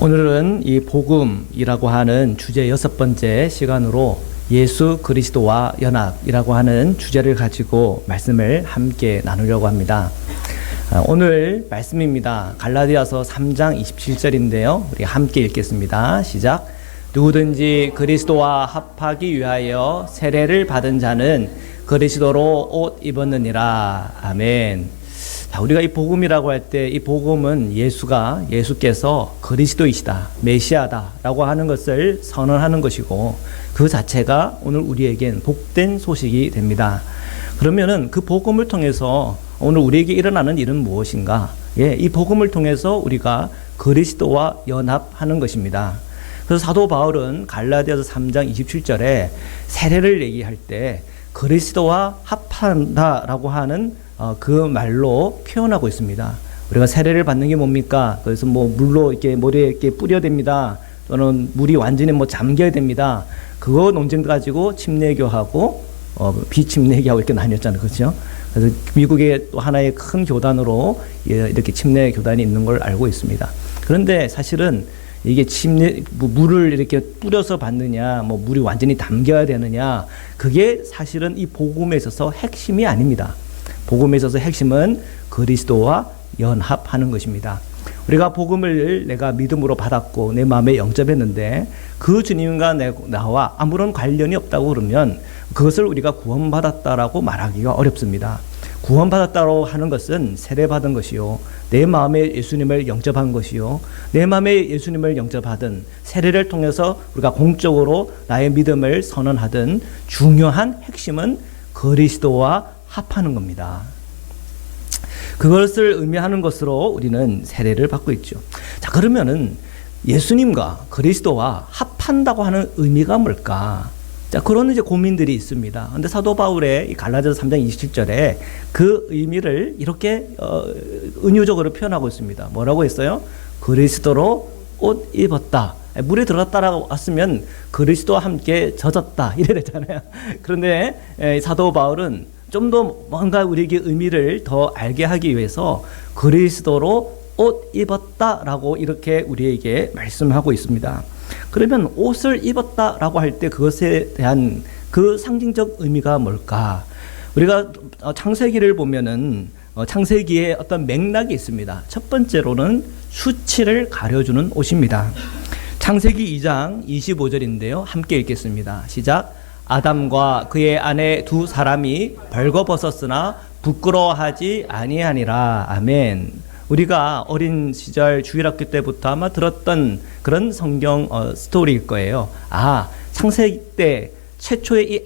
오늘은 이 복음이라고 하는 주제 6번째 시간으로 예수 그리스도와 연합이라고 하는 주제를 가지고 말씀을 함께 나누려고 합니다. 오늘 말씀입니다. 갈라디아서 3장 27절인데요. 우리 함께 읽겠습니다. 시작. 누구든지 그리스도와 합하기 위하여 세례를 받은 자는 그리스도로 옷 입었느니라. 아멘. 자, 우리가 이 복음이라고 할 때 이 복음은 예수께서 그리스도이시다, 메시아다라고 하는 것을 선언하는 것이고 그 자체가 오늘 우리에겐 복된 소식이 됩니다. 그러면은 그 복음을 통해서 오늘 우리에게 일어나는 일은 무엇인가? 이 복음을 통해서 우리가 그리스도와 연합하는 것입니다. 그래서 사도 바울은 갈라디아서 3장 27절에 세례를 얘기할 때 그리스도와 합한다라고 하는 그 말로 표현하고 있습니다. 우리가 세례를 받는 게 뭡니까? 그래서 물로 이렇게 머리에 이렇게 뿌려야 됩니다. 또는 물이 완전히 잠겨야 됩니다. 그거 논쟁 가지고 침례교하고 비침례교하고 이렇게 나뉘었잖아요, 그렇죠? 그래서 미국의 또 하나의 큰 교단으로 이렇게 침례 교단이 있는 걸 알고 있습니다. 그런데 사실은 이게 물을 이렇게 뿌려서 받느냐, 물이 완전히 담겨야 되느냐, 그게 사실은 이 복음에 있어서 핵심이 아닙니다. 복음에 있어서 핵심은 그리스도와 연합하는 것입니다. 우리가 복음을 내가 믿음으로 받았고 내 마음에 영접했는데 그 주님과 나와 아무런 관련이 없다고 그러면 그것을 우리가 구원받았다라고 말하기가 어렵습니다. 구원받았다고 하는 것은 세례받은 것이요, 내 마음에 예수님을 영접한 것이요, 내 마음에 예수님을 영접하든 세례를 통해서 우리가 공적으로 나의 믿음을 선언하든 중요한 핵심은 그리스도와 합하는 겁니다. 그것을 의미하는 것으로 우리는 세례를 받고 있죠. 자, 그러면은 예수님과 그리스도와 합한다고 하는 의미가 뭘까? 자, 그런 고민들이 있습니다. 근데 사도 바울의 갈라디아서 3장 27절에 그 의미를 이렇게 은유적으로 표현하고 있습니다. 뭐라고 했어요? 그리스도로 옷 입었다. 물에 들어갔다라고 왔으면 그리스도와 함께 젖었다 이래 되잖아요. 그런데 사도 바울은 좀 더 뭔가 우리에게 의미를 더 알게 하기 위해서 그리스도로 옷 입었다라고 이렇게 우리에게 말씀하고 있습니다. 그러면 옷을 입었다라고 할 때 그것에 대한 그 상징적 의미가 뭘까? 우리가 창세기를 보면은 창세기에 어떤 맥락이 있습니다. 첫 번째로는 수치를 가려주는 옷입니다. 창세기 2장 25절인데요. 함께 읽겠습니다. 시작. 아담과 그의 아내 두 사람이 벌거벗었으나 부끄러워하지 아니하니라. 아멘. 우리가 어린 시절 주일학교 때부터 아마 들었던 그런 성경 스토리일 거예요. 창세기 때 최초의 이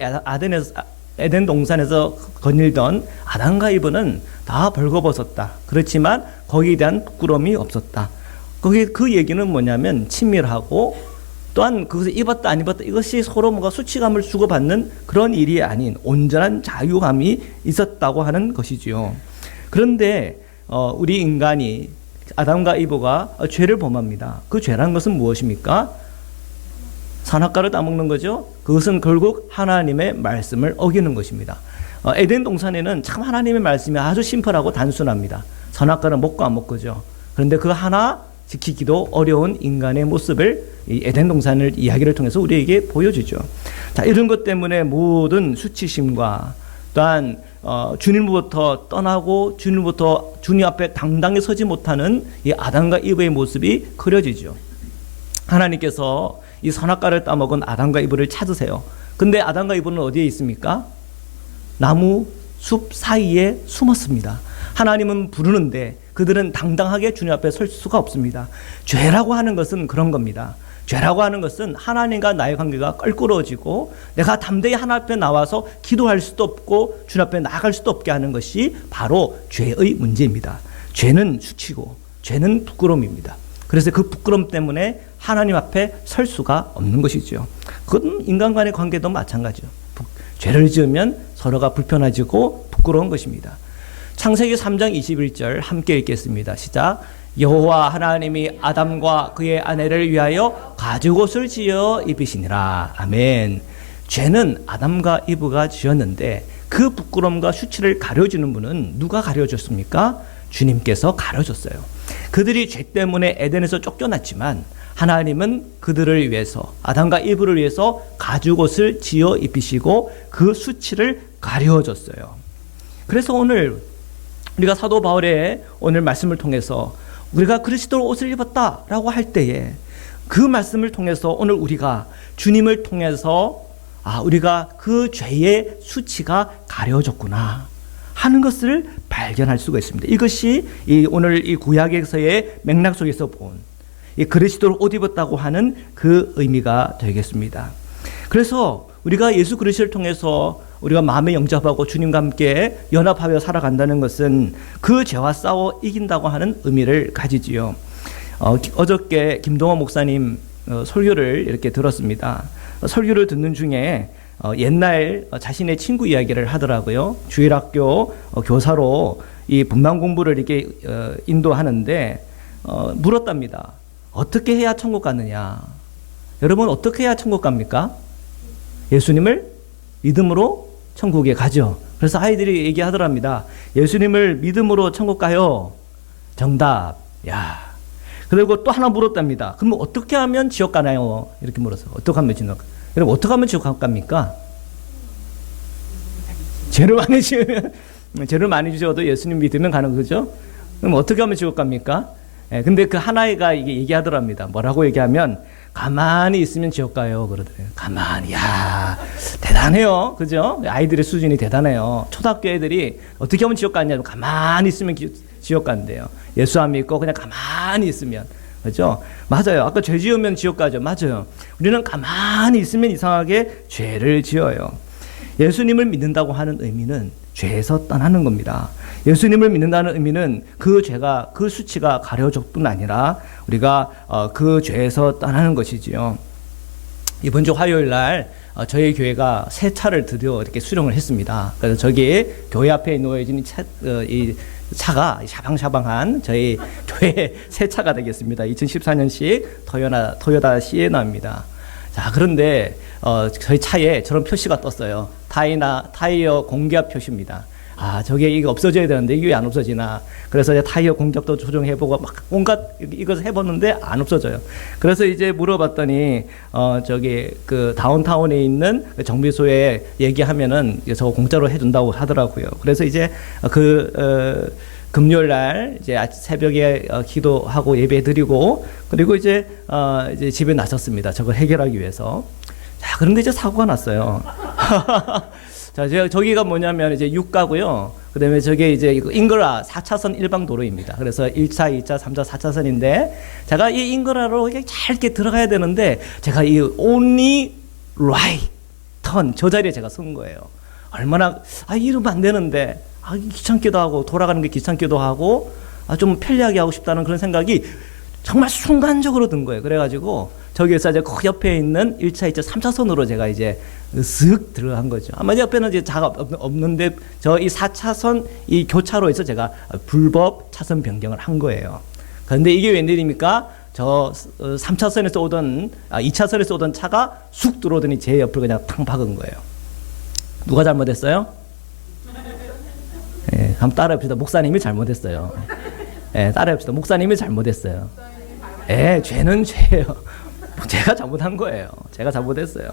에덴 동산에서 거닐던 아담과 이브는 다 벌거벗었다. 그렇지만 거기에 대한 부끄러움이 없었다. 그 얘기는 뭐냐면 친밀하고 또한 그것을 입었다 안 입었다 이것이 서로 뭔가 수치감을 주고받는 그런 일이 아닌 온전한 자유감이 있었다고 하는 것이지요. 그런데 우리 인간이 아담과 이브가 죄를 범합니다. 그 죄라는 것은 무엇입니까? 선악과를 따먹는 거죠. 그것은 결국 하나님의 말씀을 어기는 것입니다. 에덴 동산에는 참 하나님의 말씀이 아주 심플하고 단순합니다. 선악과는 먹고 안 먹고죠. 그런데 그 하나 지키기도 어려운 인간의 모습을 이 에덴 동산을 이야기를 통해서 우리에게 보여주죠. 자, 이런 것 때문에 모든 수치심과 또한 주님부터 떠나고 주님 앞에 당당히 서지 못하는 이 아담과 이브의 모습이 그려지죠. 하나님께서 이 선악과를 따먹은 아담과 이브를 찾으세요. 근데 아담과 이브는 어디에 있습니까? 나무 숲 사이에 숨었습니다. 하나님은 부르는데 그들은 당당하게 주님 앞에 설 수가 없습니다. 죄라고 하는 것은 그런 겁니다. 죄라고 하는 것은 하나님과 나의 관계가 껄끄러워지고 내가 담대히 하나님 앞에 나와서 기도할 수도 없고 주님 앞에 나아갈 수도 없게 하는 것이 바로 죄의 문제입니다. 죄는 수치고 죄는 부끄러움입니다. 그래서 그 부끄러움 때문에 하나님 앞에 설 수가 없는 것이죠. 그건 인간 간의 관계도 마찬가지죠. 죄를 지으면 서로가 불편해지고 부끄러운 것입니다. 창세기 3장 21절 함께 읽겠습니다. 시작. 여호와 하나님이 아담과 그의 아내를 위하여 가죽옷을 지어 입히시니라. 아멘. 죄는 아담과 이브가 지었는데 그 부끄러움과 수치를 가려주는 분은 누가 가려줬습니까? 주님께서 가려줬어요. 그들이 죄 때문에 에덴에서 쫓겨났지만 하나님은 그들을 위해서, 아담과 이브를 위해서 가죽옷을 지어 입히시고 그 수치를 가려줬어요. 그래서 오늘 우리가 사도 바울의 오늘 말씀을 통해서 우리가 그리스도 옷을 입었다라고 할 때에 그 말씀을 통해서 오늘 우리가 주님을 통해서 우리가 그 죄의 수치가 가려졌구나 하는 것을 발견할 수가 있습니다. 이것이 오늘 이 구약에서의 맥락 속에서 본 이 그리스도를 옷 입었다고 하는 그 의미가 되겠습니다. 그래서 우리가 예수 그리스도를 통해서 우리가 마음에 영접하고 주님과 함께 연합하여 살아간다는 것은 그 죄와 싸워 이긴다고 하는 의미를 가지지요. 어저께 김동원 목사님 설교를 이렇게 들었습니다. 설교를 듣는 중에 옛날 자신의 친구 이야기를 하더라고요. 주일학교 교사로 이 분만 공부를 이렇게 인도하는데 물었답니다. 어떻게 해야 천국 가느냐? 여러분 어떻게 해야 천국 갑니까? 예수님을 믿음으로 천국에 가죠. 그래서 아이들이 얘기하더랍니다. 예수님을 믿음으로 천국 가요. 정답. 야. 그리고 또 하나 물었답니다. 그럼 어떻게 하면 지옥 가나요? 이렇게 물었어요. 어떻게 하면 지옥 가? 여러분 어떻게 하면 지옥 갑니까? 죄를 많이 지어도 예수님 믿으면 가는 거죠. 그럼 어떻게 하면 지옥 갑니까? 근데 그 하나이가 이게 얘기하더랍니다. 뭐라고 얘기하면 가만히 있으면 지옥 가요. 그러더래요. 가만히. 야, 대단해요. 그죠? 아이들의 수준이 대단해요. 초등학교 애들이 어떻게 하면 지옥 가냐면 가만히 있으면 지옥 간대요. 예수 안 믿고 그냥 가만히 있으면. 그죠? 맞아요. 아까 죄 지으면 지옥 가죠. 맞아요. 우리는 가만히 있으면 이상하게 죄를 지어요. 예수님을 믿는다고 하는 의미는 죄에서 떠나는 겁니다. 예수님을 믿는다는 의미는 그 죄가, 그 수치가 가려질 뿐 아니라 우리가 그 죄에서 떠나는 것이지요. 이번 주 화요일 날 저희 교회가 새 차를 드디어 이렇게 수령을 했습니다. 그래서 저기 교회 앞에 놓여진 이 차가 샤방샤방한 저희 교회 새 차가 되겠습니다. 2014년식 토요타 시에나입니다. 자, 그런데 저희 차에 저런 표시가 떴어요. 타이어 공기압 표시입니다. 저게 이거 없어져야 되는데 이게 왜 안 없어지나. 그래서 타이어 공기압도 조정해보고 막 온갖 이것을 해봤는데 안 없어져요. 그래서 이제 물어봤더니 저기 그 다운타운에 있는 정비소에 얘기하면은 저거 공짜로 해준다고 하더라고요. 그래서 이제 금요일 날 이제 새벽에 기도하고 예배드리고 그리고 이제 집에 나섰습니다. 저걸 해결하기 위해서. 자, 그런데 이제 사고가 났어요. 자, 저기가 뭐냐면 이제 육가고요. 그 다음에 저게 이제 잉그라 4차선 일방도로입니다. 그래서 1차, 2차, 3차, 4차선인데 제가 이 잉그라로 잘 이렇게 들어가야 되는데 제가 이 only right turn 저 자리에 제가 선 거예요. 얼마나, 이러면 안 되는데, 귀찮기도 하고, 돌아가는 게 귀찮기도 하고, 좀 편리하게 하고 싶다는 그런 생각이 정말 순간적으로 든 거예요. 그래가지고 저기에서 이제 그 옆에 있는 1차, 2차, 3차선으로 제가 이제 슥 들어간 거죠. 아마 옆에는 이제 차가 없는데 저 이 4차선 이 교차로에서 제가 불법 차선 변경을 한 거예요. 그런데 이게 웬일입니까? 저 3차선에서 오던 2차선에서 오던 차가 쑥 들어오더니 제 옆을 그냥 탕 박은 거예요. 누가 잘못했어요? 한번 따라해봅시다. 목사님이 잘못했어요. 따라해봅시다. 목사님이 잘못했어요. 죄는 죄예요. 제가 잘못한 거예요. 제가 잘못했어요.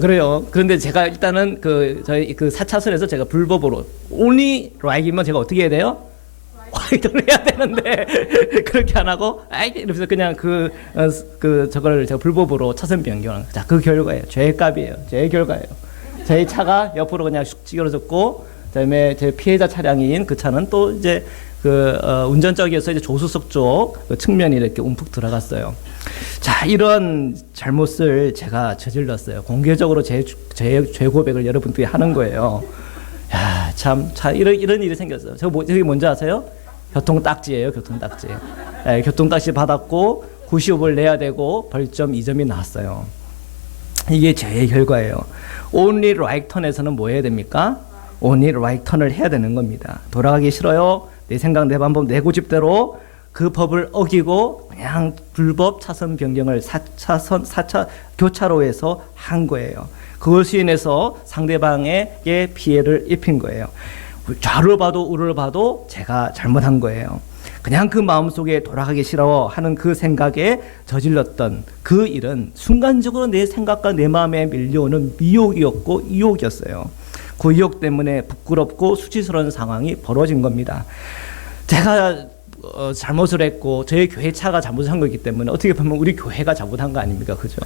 그래요. 그런데 제가 일단은 저희 4차선에서 제가 불법으로 only right이면 제가 어떻게 해야 돼요? 화이트를 해야 되는데 그렇게 안 하고 이러면서 그냥 저걸 제가 불법으로 차선 변경한. 자, 그 결과예요. 죄의 값이에요. 죄의 결과예요. 제 차가 옆으로 그냥 쑥 찌그러졌고, 그다음에 제 피해자 차량인 그 차는 또 이제 운전석에서 이제 조수석 쪽 측면이 이렇게 움푹 들어갔어요. 자, 이런 잘못을 제가 저질렀어요. 공개적으로 제 죄 고백을 여러분들이 하는 거예요. 야, 이런 일이 생겼어요. 저기 뭔지 아세요? 교통딱지예요, 교통딱지. 교통딱지 받았고 95불 내야 되고 벌점 2점이 나왔어요. 이게 죄의 결과예요. only right turn에서는 뭐 해야 됩니까? only right turn을 해야 되는 겁니다. 돌아가기 싫어요. 내 생각, 내 방법, 내 고집대로 그 법을 어기고 그냥 불법 차선 변경을 4차 교차로에서 한 거예요. 그것으로 인해서 상대방에게 피해를 입힌 거예요. 좌를 봐도 우를 봐도 제가 잘못한 거예요. 그냥 그 마음속에 돌아가기 싫어 하는 그 생각에 저질렀던 그 일은 순간적으로 내 생각과 내 마음에 밀려오는 미혹이었고 유혹이었어요. 그 유혹 때문에 부끄럽고 수치스러운 상황이 벌어진 겁니다. 제가 잘못을 했고 저희 교회 차가 잘못한 거기 때문에 어떻게 보면 우리 교회가 잘못한 거 아닙니까? 그죠?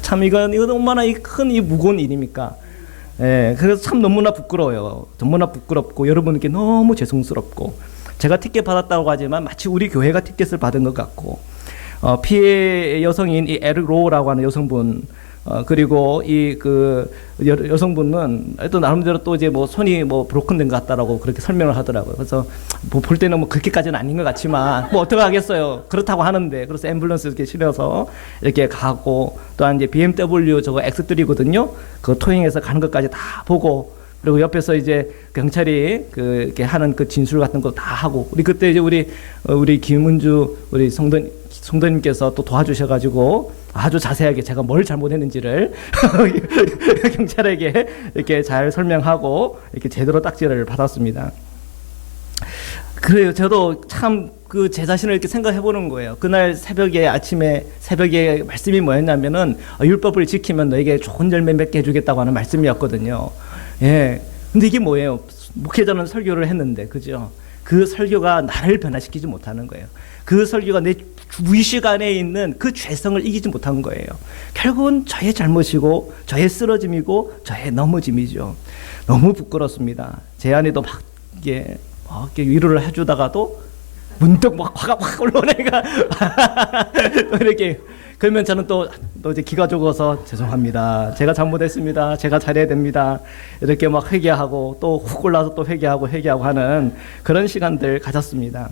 참 이건 얼마나 큰 이 무거운 일입니까? 예, 그래서 참 너무나 부끄러워요. 너무나 부끄럽고 여러분께 너무 죄송스럽고, 제가 티켓 받았다고 하지만 마치 우리 교회가 티켓을 받은 것 같고, 피해 여성인 이 에르로라고 하는 여성분, 그리고 이 그 여성분은 또 나름대로 또 이제 뭐 손이 뭐 브로큰된 것 같다라고 그렇게 설명을 하더라고요. 그래서 뭐 볼 때는 뭐 그렇게까지는 아닌 것 같지만 뭐 어떻게 하겠어요. 그렇다고 하는데, 그래서 앰뷸런스 이렇게 실어서 이렇게 가고, 또한 이제 BMW 저거 X3거든요. 그 토행해서 가는 것까지 다 보고, 그리고 옆에서 이제 경찰이 이렇게 하는 그 진술 같은 거 다 하고, 우리 그때 이제 우리 김은주 우리 성도님께서 또 도와주셔가지고 아주 자세하게 제가 뭘 잘못했는지를 경찰에게 이렇게 잘 설명하고 이렇게 제대로 딱지를 받았습니다. 그래요. 저도 참 그 제 자신을 이렇게 생각해 보는 거예요. 그날 새벽에 말씀이 뭐였냐면은 율법을 지키면 너에게 좋은 열매 맺게 해주겠다고 하는 말씀이었거든요. 예. 근데 이게 뭐예요? 목회자는 설교를 했는데, 그죠? 그 설교가 나를 변화시키지 못하는 거예요. 그 설교가 내 무의식 안에 있는 그 죄성을 이기지 못한 거예요. 결국은 저의 잘못이고 저의 쓰러짐이고 저의 넘어짐이죠. 너무 부끄럽습니다. 제 안에도 막 이렇게 위로를 해주다가도 문득 막 화가 확 올라오니까 이렇게, 그러면 저는 또 이제 기가 죽어서 죄송합니다. 제가 잘못했습니다. 제가 잘해야 됩니다. 이렇게 막 회개하고 또 훅 올라서 또 회개하고 하는 그런 시간들 가졌습니다.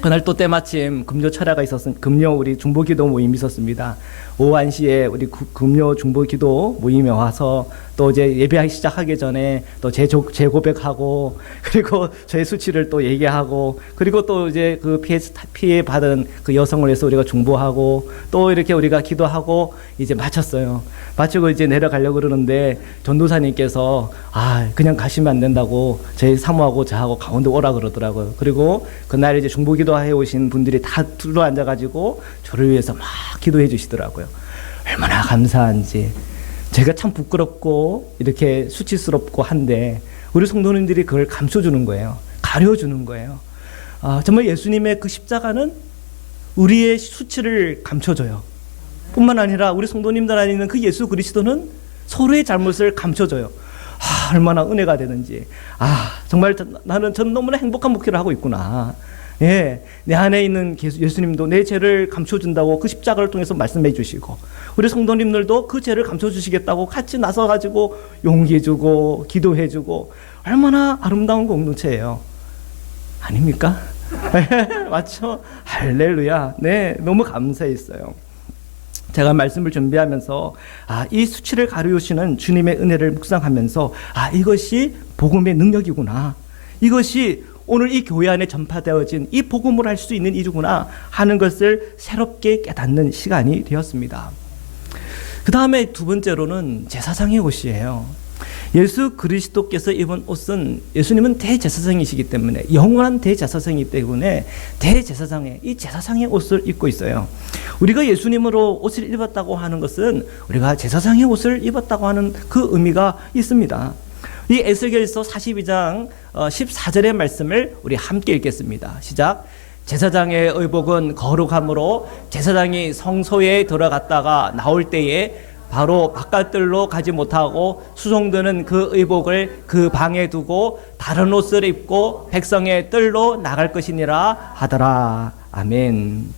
그날 또 때마침 금요 철야가 금요 우리 중보기도 모임이 있었습니다. 오후 1시에 우리 금요 중보기도 모임에 와서 또 이제 예배 시작하기 전에 또 제 고백하고, 그리고 저의 수치를 또 얘기하고, 그리고 또 이제 그 피해 받은 그 여성을 위해서 우리가 중보하고, 또 이렇게 우리가 기도하고 이제 마쳤어요. 마치고 이제 내려가려고 그러는데 전도사님께서 그냥 가시면 안 된다고 저희 사모하고 저하고 가운데 오라 그러더라고요. 그리고 그날 이제 중보기도해 오신 분들이 다 둘러 앉아가지고 저를 위해서 막 기도해 주시더라고요. 얼마나 감사한지. 제가 참 부끄럽고 이렇게 수치스럽고 한데 우리 성도님들이 그걸 감춰주는 거예요. 가려주는 거예요. 정말 예수님의 그 십자가는 우리의 수치를 감춰줘요. 뿐만 아니라 우리 성도님들 안에 있는 그 예수 그리스도는 서로의 잘못을 감춰줘요. 얼마나 은혜가 되는지. 정말 저는 너무나 행복한 목회를 하고 있구나. 예, 내 안에 있는 예수님도 내 죄를 감춰준다고 그 십자가를 통해서 말씀해 주시고, 우리 성도님들도 그 죄를 감춰주시겠다고 같이 나서가지고 용기해주고 기도해주고, 얼마나 아름다운 공동체예요. 아닙니까? 맞죠? 할렐루야. 네, 너무 감사했어요. 제가 말씀을 준비하면서 이 수치를 가르우시는 주님의 은혜를 묵상하면서 이것이 복음의 능력이구나, 이것이 오늘 이 교회 안에 전파되어진 이 복음을 할 수 있는 일이구나 하는 것을 새롭게 깨닫는 시간이 되었습니다. 그 다음에 두 번째로는 제사장의 옷이에요. 예수 그리스도께서 입은 옷은, 예수님은 대제사장이시기 때문에, 영원한 대제사장이기 때문에 대제사장의 이 제사장의 옷을 입고 있어요. 우리가 예수님으로 옷을 입었다고 하는 것은 우리가 제사장의 옷을 입었다고 하는 그 의미가 있습니다. 이 에스겔서 42장 14절의 말씀을 우리 함께 읽겠습니다. 시작. 제사장의 의복은 거룩함으로 제사장이 성소에 들어갔다가 나올 때에 바로 바깥들로 가지 못하고 수송드는 그 의복을 그 방에 두고 다른 옷을 입고 백성의 뜰로 나갈 것이니라 하더라. 아멘.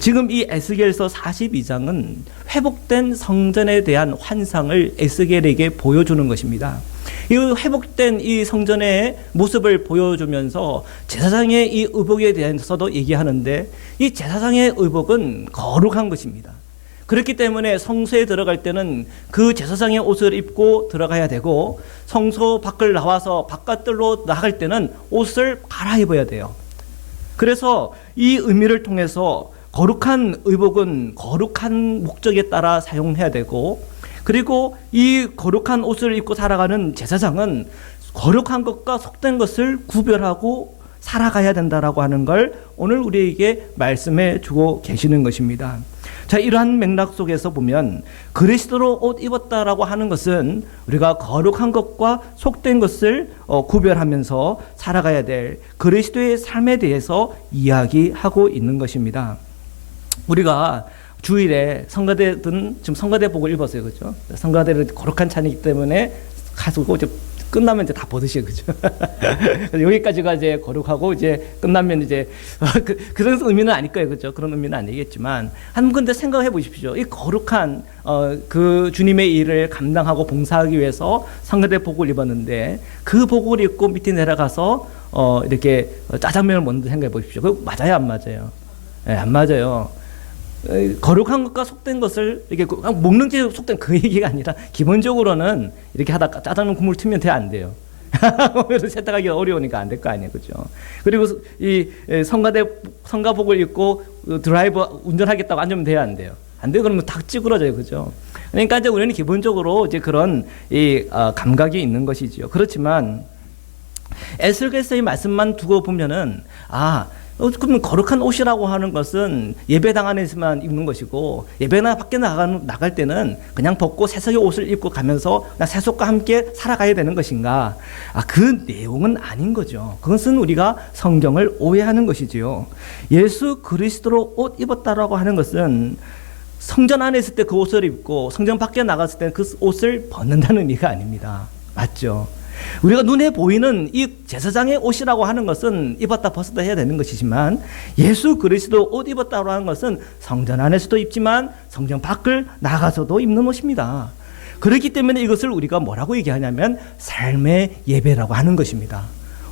지금 이 에스겔서 42장은 회복된 성전에 대한 환상을 에스겔에게 보여주는 것입니다. 이 회복된 이 성전의 모습을 보여주면서 제사장의 이 의복에 대해서도 얘기하는데, 이 제사장의 의복은 거룩한 것입니다. 그렇기 때문에 성소에 들어갈 때는 그 제사장의 옷을 입고 들어가야 되고, 성소 밖을 나와서 바깥들로 나갈 때는 옷을 갈아입어야 돼요. 그래서 이 의미를 통해서 거룩한 의복은 거룩한 목적에 따라 사용해야 되고, 그리고 이 거룩한 옷을 입고 살아가는 제사장은 거룩한 것과 속된 것을 구별하고 살아가야 된다라고 하는 걸 오늘 우리에게 말씀해 주고 계시는 것입니다. 자, 이러한 맥락 속에서 보면 그리스도로 옷 입었다라고 하는 것은 우리가 거룩한 것과 속된 것을 구별하면서 살아가야 될 그리스도의 삶에 대해서 이야기하고 있는 것입니다. 우리가 주일에 성가대든 지금 성가대복을 입었어요, 그렇죠? 성가대는 거룩한 찬이기 때문에 가지고 이제 끝나면 이제 다 벗으셔요, 그죠? 여기까지가 이제 거룩하고 이제 끝나면 이제 그런 의미는 아닐 거예요, 그죠? 그런 의미는 아니겠지만 한 군데 생각해 보십시오. 이 거룩한 그 주님의 일을 감당하고 봉사하기 위해서 성가대 복을 입었는데 그 복을 입고 밑에 내려가서 이렇게 짜장면을 먹는다 생각해 보십시오. 그 맞아요, 안 맞아요? 네, 안 맞아요. 거룩한 것과 속된 것을 이렇게 먹는 게 속된 그 얘기가 아니라 기본적으로는 이렇게 하다가 짜장면 국물 튀면 돼 안 돼요. 세탁하기 어려우니까 안 될 거 아니에요, 그렇죠? 그리고 이 성가복을 입고 드라이버 운전하겠다고 앉으면 돼야 안 돼요. 안 돼요. 그러면 탁 찌그러져요, 그렇죠? 그러니까 이제 우리는 기본적으로 이제 그런 이 감각이 있는 것이지요. 그렇지만 에스겔서의 말씀만 두고 보면은 그러면 거룩한 옷이라고 하는 것은 예배당 안에서만 입는 것이고 예배나 밖에 나갈 때는 그냥 벗고 세속의 옷을 입고 가면서 그냥 세속과 함께 살아가야 되는 것인가? 그 내용은 아닌 거죠. 그것은 우리가 성경을 오해하는 것이지요. 예수 그리스도로 옷 입었다라고 하는 것은 성전 안에 있을 때 그 옷을 입고 성전 밖에 나갔을 때 그 옷을 벗는다는 의미가 아닙니다. 맞죠? 우리가 눈에 보이는 이 제사장의 옷이라고 하는 것은 입었다 벗었다 해야 되는 것이지만 예수 그리스도 옷 입었다고 하는 것은 성전 안에서도 입지만 성전 밖을 나가서도 입는 옷입니다. 그렇기 때문에 이것을 우리가 뭐라고 얘기하냐면 삶의 예배라고 하는 것입니다.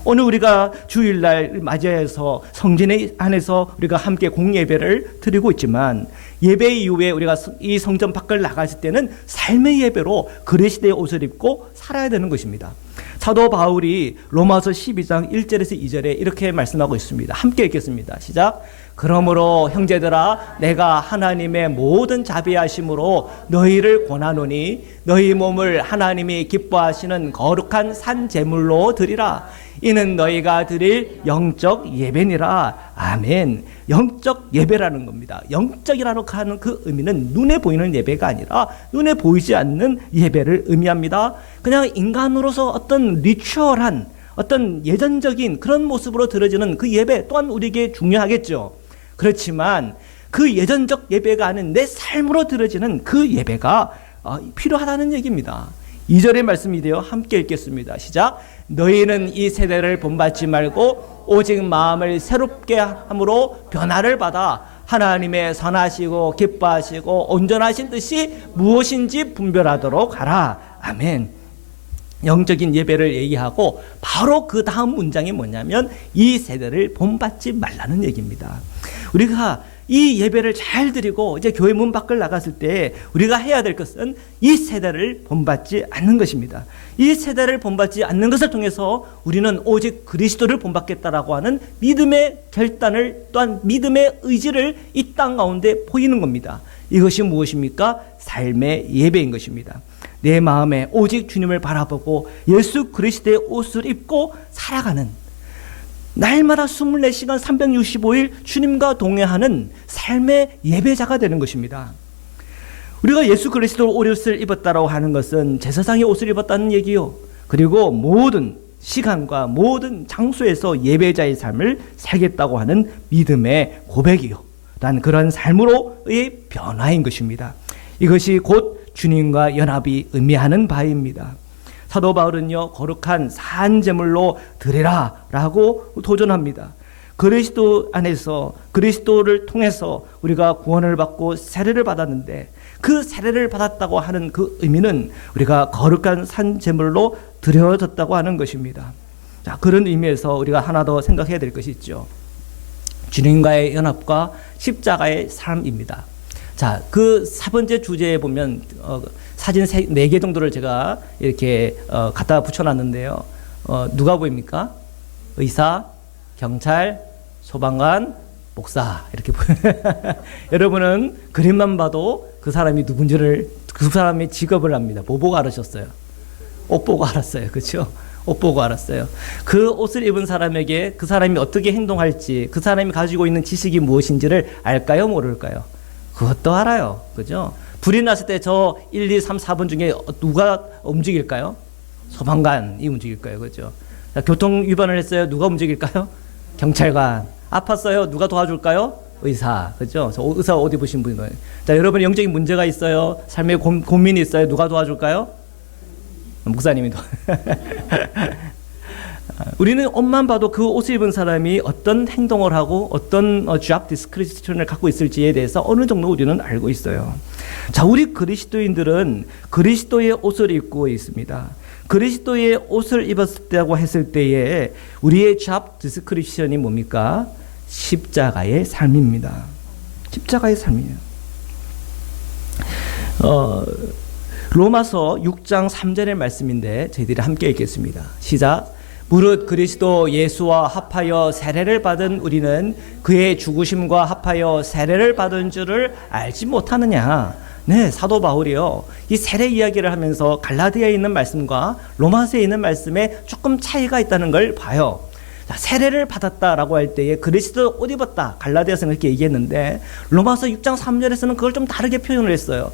오늘 우리가 주일날 맞이해서 성전 안에서 우리가 함께 공예배를 드리고 있지만 예배 이후에 우리가 이 성전 밖을 나갔을 때는 삶의 예배로 그리스도의 옷을 입고 살아야 되는 것입니다. 사도 바울이 로마서 12장 1절에서 2절에 이렇게 말씀하고 있습니다. 함께 읽겠습니다. 시작. 그러므로 형제들아 내가 하나님의 모든 자비하심으로 너희를 권하노니 너희 몸을 하나님이 기뻐하시는 거룩한 산 제물로 드리라. 이는 너희가 드릴 영적 예배니라. 아멘. 영적 예배라는 겁니다. 영적이라고 하는 그 의미는 눈에 보이는 예배가 아니라 눈에 보이지 않는 예배를 의미합니다. 그냥 인간으로서 어떤 리추얼한 어떤 예전적인 그런 모습으로 드려지는 그 예배 또한 우리에게 중요하겠죠. 그렇지만 그 예전적 예배가 아닌 내 삶으로 드려지는 그 예배가 필요하다는 얘기입니다. 2절의 말씀이데요. 함께 읽겠습니다. 시작. 너희는 이 세대를 본받지 말고 오직 마음을 새롭게 함으로 변화를 받아 하나님의 선하시고 기뻐하시고 온전하신 뜻이 무엇인지 분별하도록 하라. 아멘. 영적인 예배를 얘기하고 바로 그 다음 문장이 뭐냐면 이 세대를 본받지 말라는 얘기입니다. 우리가 이 예배를 잘 드리고 이제 교회 문 밖을 나갔을 때 우리가 해야 될 것은 이 세대를 본받지 않는 것입니다. 이 세대를 본받지 않는 것을 통해서 우리는 오직 그리스도를 본받겠다라고 하는 믿음의 결단을 또한 믿음의 의지를 이 땅 가운데 보이는 겁니다. 이것이 무엇입니까? 삶의 예배인 것입니다. 내 마음에 오직 주님을 바라보고 예수 그리스도의 옷을 입고 살아가는 날마다 24시간 365일 주님과 동행하는 삶의 예배자가 되는 것입니다. 우리가 예수 그리스도 옷을 입었다고 하는 것은 제사장의 옷을 입었다는 얘기요. 그리고 모든 시간과 모든 장소에서 예배자의 삶을 살겠다고 하는 믿음의 고백이요. 란 그런 삶으로의 변화인 것입니다. 이것이 곧 주님과 연합이 의미하는 바입니다. 사도 바울은요, 거룩한 산 제물로 드리라 라고 도전합니다. 그리스도 안에서 그리스도를 통해서 우리가 구원을 받고 세례를 받았는데 그 세례를 받았다고 하는 그 의미는 우리가 거룩한 산 제물로 드려졌다고 하는 것입니다. 자, 그런 의미에서 우리가 하나 더 생각해야 될 것이 있죠. 주님과의 연합과 십자가의 삶입니다. 자, 그 4번째 주제에 보면 사진 4개 정도를 제가 이렇게 갖다 붙여놨는데요. 누가 보입니까? 의사, 경찰, 소방관, 목사 이렇게 여러분은 그림만 봐도 그 사람이 누군지를 그 사람의 직업을 압니다. 뭐 보고 알으셨어요? 옷 보고 알았어요. 그렇죠? 옷 보고 알았어요. 그 옷을 입은 사람에게 그 사람이 어떻게 행동할지, 그 사람이 가지고 있는 지식이 무엇인지를 알까요, 모를까요? 그것도 알아요. 그죠? 불이 났을 때 저 1, 2, 3, 4번 중에 누가 움직일까요? 소방관이 움직일 거예요. 그죠? 자, 교통 위반을 했어요. 누가 움직일까요? 경찰관. 아팠어요. 누가 도와줄까요? 의사. 그죠? 의사 옷 입으신 분이. 자, 여러분 영적인 문제가 있어요. 삶에 고민이 있어요. 누가 도와줄까요? 목사님이 우리는 옷만 봐도 그 옷을 입은 사람이 어떤 행동을 하고 어떤 job description을 갖고 있을지에 대해서 어느 정도 우리는 알고 있어요. 자, 우리 그리스도인들은 그리스도의 옷을 입고 있습니다. 그리스도의 옷을 입었다고 했을 때에 우리의 job description이 뭡니까? 십자가의 삶입니다. 십자가의 삶이에요. 로마서 6장 3절의 말씀인데 저희들이 함께 읽겠습니다. 시작. 무릇 그리스도 예수와 합하여 세례를 받은 우리는 그의 죽으심과 합하여 세례를 받은 줄을 알지 못하느냐. 네, 사도 바울이요. 이 세례 이야기를 하면서 갈라디아에 있는 말씀과 로마서에 있는 말씀에 조금 차이가 있다는 걸 봐요. 자, 세례를 받았다라고 할 때에 그리스도 옷 입었다. 갈라디아서는 그렇게 얘기했는데 로마서 6장 3절에서는 그걸 좀 다르게 표현을 했어요.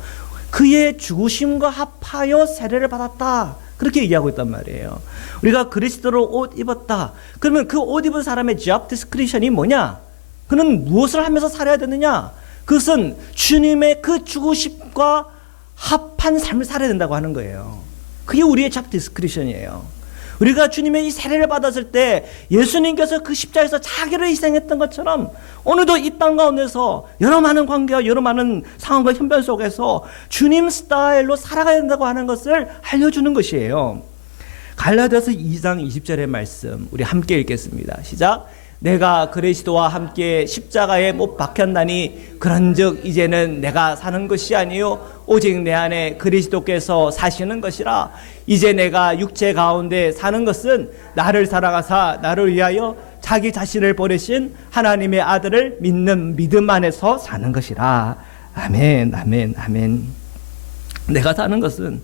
그의 죽으심과 합하여 세례를 받았다. 그렇게 얘기하고 있단 말이에요. 우리가 그리스도로 옷 입었다. 그러면 그 옷 입은 사람의 job description이 뭐냐? 그는 무엇을 하면서 살아야 되느냐? 그것은 주님의 그 죽으심과 합한 삶을 살아야 된다고 하는 거예요. 그게 우리의 job description이에요. 우리가 주님의 이 세례를 받았을 때 예수님께서 그 십자가에서 자기를 희생했던 것처럼 오늘도 이 땅 가운데서 여러 많은 관계와 여러 많은 상황과 현변 속에서 주님 스타일로 살아가야 된다고 하는 것을 알려주는 것이에요. 갈라디아서 2장 20절의 말씀 우리 함께 읽겠습니다. 시작. 내가 그리스도와 함께 십자가에 못 박혔나니 그런즉 이제는 내가 사는 것이 아니요 오직 내 안에 그리스도께서 사시는 것이라. 이제 내가 육체 가운데 사는 것은 나를 사랑하사 나를 위하여 자기 자신을 버리신 하나님의 아들을 믿는 믿음 안에서 사는 것이라. 아멘, 아멘, 아멘. 내가 사는 것은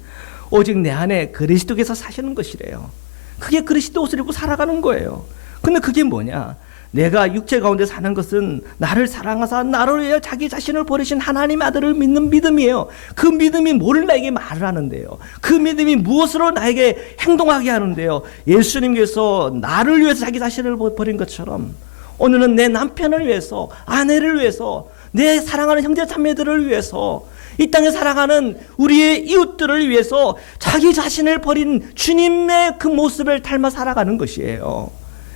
오직 내 안에 그리스도께서 사시는 것이래요. 그게 그리스도 옷을 입고 살아가는 거예요. 근데 그게 뭐냐? 내가 육체 가운데 사는 것은 나를 사랑하사 나를 위해 자기 자신을 버리신 하나님의 아들을 믿는 믿음이에요. 그 믿음이 뭘 나에게 말을 하는데요? 그 믿음이 무엇으로 나에게 행동하게 하는데요? 예수님께서 나를 위해서 자기 자신을 버린 것처럼 오늘은 내 남편을 위해서, 아내를 위해서, 내 사랑하는 형제 자매들을 위해서, 이 땅에 살아가는 우리의 이웃들을 위해서 자기 자신을 버린 주님의 그 모습을 닮아 살아가는 것이에요.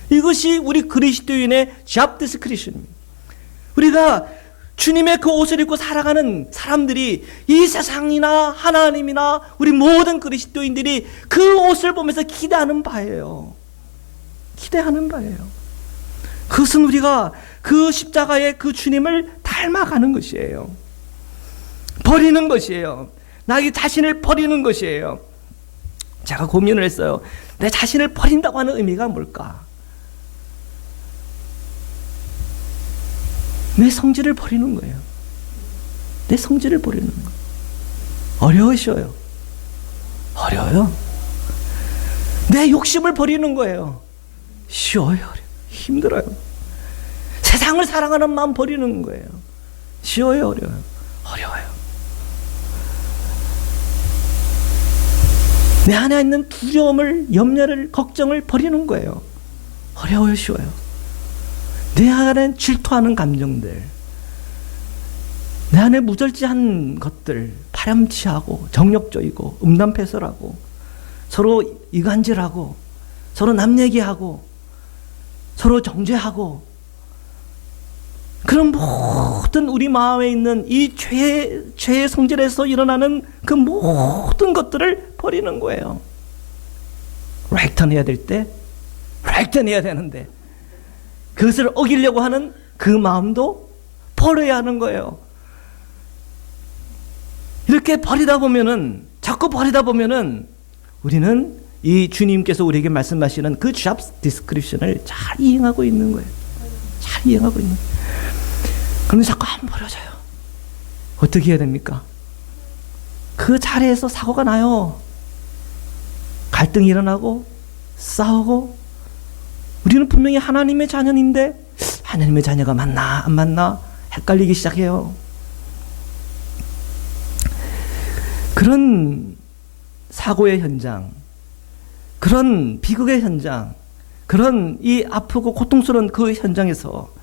이것이 우리 그리스도인의 job description입니다. 우리가 주님의 그 옷을 입고 살아가는 사람들이 이 세상이나 하나님이나 우리 모든 그리스도인들이 그 옷을 보면서 기대하는 바예요. 기대하는 바예요. 그것은 우리가 그 십자가의 그 주님을 닮아가는 것이에요. 버리는 것이에요. 나의 자신을 버리는 것이에요. 제가 고민을 했어요. 내 자신을 버린다고 하는 의미가 뭘까? 내 성질을 버리는 거예요. 내 성질을 버리는 거예요. 어려우셔요. 어려워요. 내 욕심을 버리는 거예요. 쉬워요. 어려워요. 힘들어요. 세상을 사랑하는 마음 버리는 거예요. 쉬워요. 어려워요. 어려워요. 내 안에 있는 두려움을, 염려를, 걱정을 버리는 거예요. 어려워요. 쉬워요. 내 안에 질투하는 감정들, 내 안에 무절제한 것들, 파렴치하고 정욕적이고 음란패설하고 서로 이간질하고 서로 남 얘기하고 서로 정죄하고 그런 모든 우리 마음에 있는 이 죄의 성질에서 일어나는 그 모든 것들을 버리는 거예요. 렉턴 해야 될 때 렉턴 해야 되는데 그것을 어기려고 하는 그 마음도 버려야 하는 거예요. 이렇게 버리다 보면은, 자꾸 버리다 보면은 우리는 이 주님께서 우리에게 말씀하시는 그 job description을 잘 이행하고 있는 거예요. 잘 이행하고 있는 거예요. 그런데 자꾸 안 버려져요. 어떻게 해야 됩니까? 그 자리에서 사고가 나요. 갈등이 일어나고 싸우고 우리는 분명히 하나님의 자녀인데 하나님의 자녀가 맞나 안 맞나 헷갈리기 시작해요. 그런 사고의 현장, 그런 비극의 현장, 그런 이 아프고 고통스러운 그 현장에서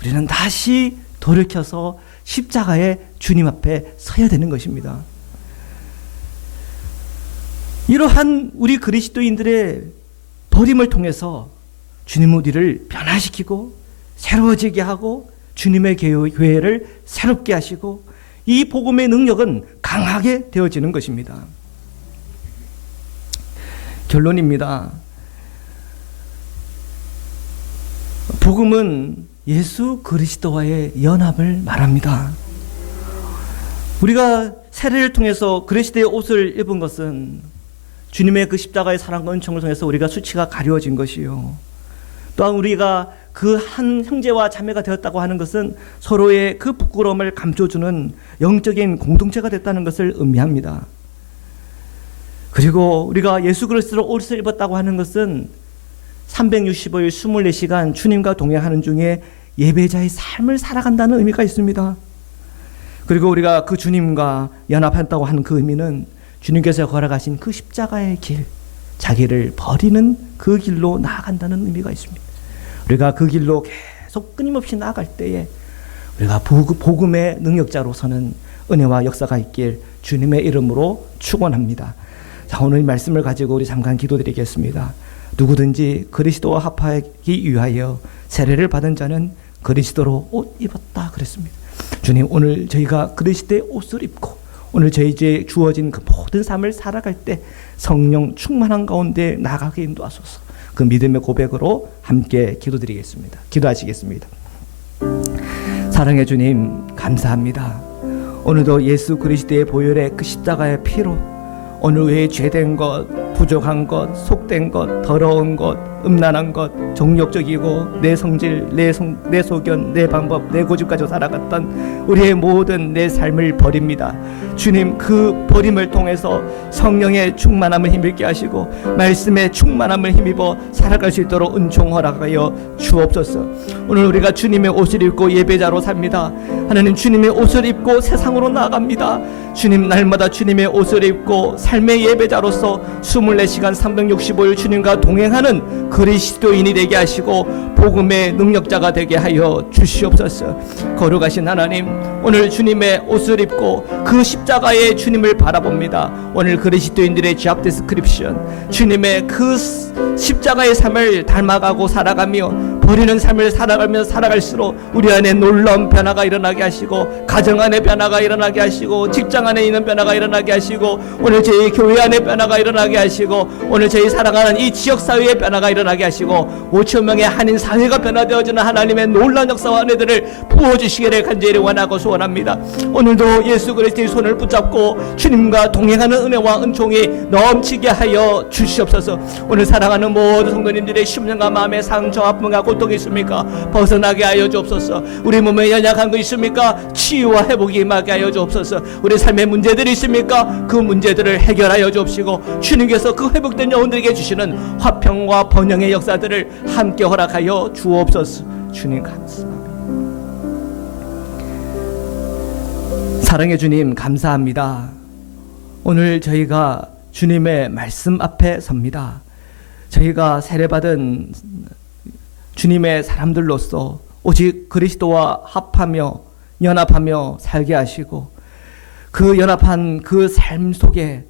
우리는 다시 돌이켜서 십자가의 주님 앞에 서야 되는 것입니다. 이러한 우리 그리스도인들의 버림을 통해서 주님은 우리를 변화시키고 새로워지게 하고 주님의 교회를 새롭게 하시고 이 복음의 능력은 강하게 되어지는 것입니다. 결론입니다. 복음은 예수 그리스도와의 연합을 말합니다. 우리가 세례를 통해서 그리스도의 옷을 입은 것은 주님의 그 십자가의 사랑과 은총을 통해서 우리가 수치가 가려워진 것이요. 또한 우리가 그 한 형제와 자매가 되었다고 하는 것은 서로의 그 부끄러움을 감춰주는 영적인 공동체가 됐다는 것을 의미합니다. 그리고 우리가 예수 그리스도로 옷을 입었다고 하는 것은 365일 24시간 주님과 동행하는 중에 예배자의 삶을 살아간다는 의미가 있습니다. 그리고 우리가 그 주님과 연합했다고 하는 그 의미는 주님께서 걸어가신 그 십자가의 길, 자기를 버리는 그 길로 나아간다는 의미가 있습니다. 우리가 그 길로 계속 끊임없이 나아갈 때에 우리가 복음의 능력자로서는 은혜와 역사가 있길 주님의 이름으로 축원합니다. 자, 오늘 이 말씀을 가지고 우리 잠깐 기도드리겠습니다. 누구든지 그리스도와 합하기 위하여 세례를 받은 자는 그리스도로 옷 입었다 그랬습니다. 주님, 오늘 저희가 그리스도의 옷을 입고 오늘 저희에게 주어진 그 모든 삶을 살아갈 때 성령 충만한 가운데 나가게 인도하소서. 그 믿음의 고백으로 함께 기도드리겠습니다. 기도하시겠습니다. 사랑의 주님, 감사합니다. 오늘도 예수 그리스도의 보혈의 그 십자가의 피로 오늘 외에 죄된 것, 부족한 것, 속된 것, 더러운 것, 음란한 것, 정욕적이고 내 성질, 내 소견, 내 방법, 내 고집 가지고 살아갔던 우리의 모든 내 삶을 버립니다. 주님, 그 버림을 통해서 성령의 충만함을 힘입게 하시고 말씀의 충만함을 힘입어 살아갈 수 있도록 은총 허락하여 주옵소서. 오늘 우리가 주님의 옷을 입고 예배자로 삽니다. 하나님, 주님의 옷을 입고 세상으로 나아갑니다. 주님, 날마다 주님의 옷을 입고 삶의 예배자로서 24시간 365일 주님과 동행하는 그리스도인이 되게 하시고 복음의 능력자가 되게 하여 주시옵소서. 거룩하신 하나님, 오늘 주님의 옷을 입고 그 십자가의 주님을 바라봅니다. 오늘 그리스도인들의 잡 디스크립션, 주님의 그 십자가의 삶을 닮아가고 살아가며 버리는 삶을 살아가며 살아갈수록 우리 안에 놀라운 변화가 일어나게 하시고 가정 안에 변화가 일어나게 하시고 직장 안에 있는 변화가 일어나게 하시고 오늘 저희 교회 안에 변화가 일어나게 하시고 오늘 저희 살아가는 이 지역사회에 변화가 일어나게 하시고 5천 명의 한인 사회가 변화되어지는 하나님의 놀라운 역사와 은혜들을 부어주시기를 간절히 원하고 소원합니다. 오늘도 예수 그리스도의 손을 붙잡고 주님과 동행하는 은혜와 은총이 넘치게 하여 주시옵소서. 오늘 사랑하는 모든 성도님들의 심령과 마음의 상처, 아픔과 고통이 있습니까? 벗어나게 하여 주옵소서. 우리 몸에 연약한 거 있습니까? 치유와 회복이 임하게 하여 주옵소서. 우리 삶의 문제들이 있습니까? 그 문제들을 해결하여 주옵시고 주님께서 그 회복된 영혼들에게 주시는 화평과 번영의 역사들을 함께 허락하여 주옵소서. 주님 감사합니다. 사랑의 주님 감사합니다. 오늘 저희가 주님의 말씀 앞에 섭니다. 저희가 세례받은 주님의 사람들로서 오직 그리스도와 합하며 연합하며 살게 하시고 그 연합한 그 삶 속에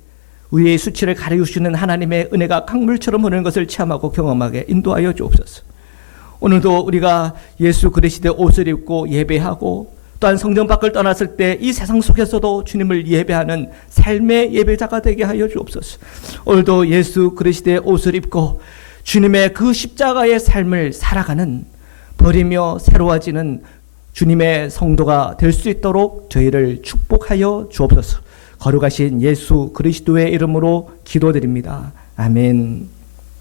우리의 수치를 가려주시는 하나님의 은혜가 강물처럼 흐르는 것을 체험하고 경험하게 인도하여 주옵소서. 오늘도 우리가 예수 그리스도의 옷을 입고 예배하고 또한 성전 밖을 떠났을 때 이 세상 속에서도 주님을 예배하는 삶의 예배자가 되게 하여 주옵소서. 오늘도 예수 그리스도의 옷을 입고 주님의 그 십자가의 삶을 살아가는 버리며 새로워지는 주님의 성도가 될 수 있도록 저희를 축복하여 주옵소서. 거룩하신 예수 그리스도의 이름으로 기도드립니다. 아멘.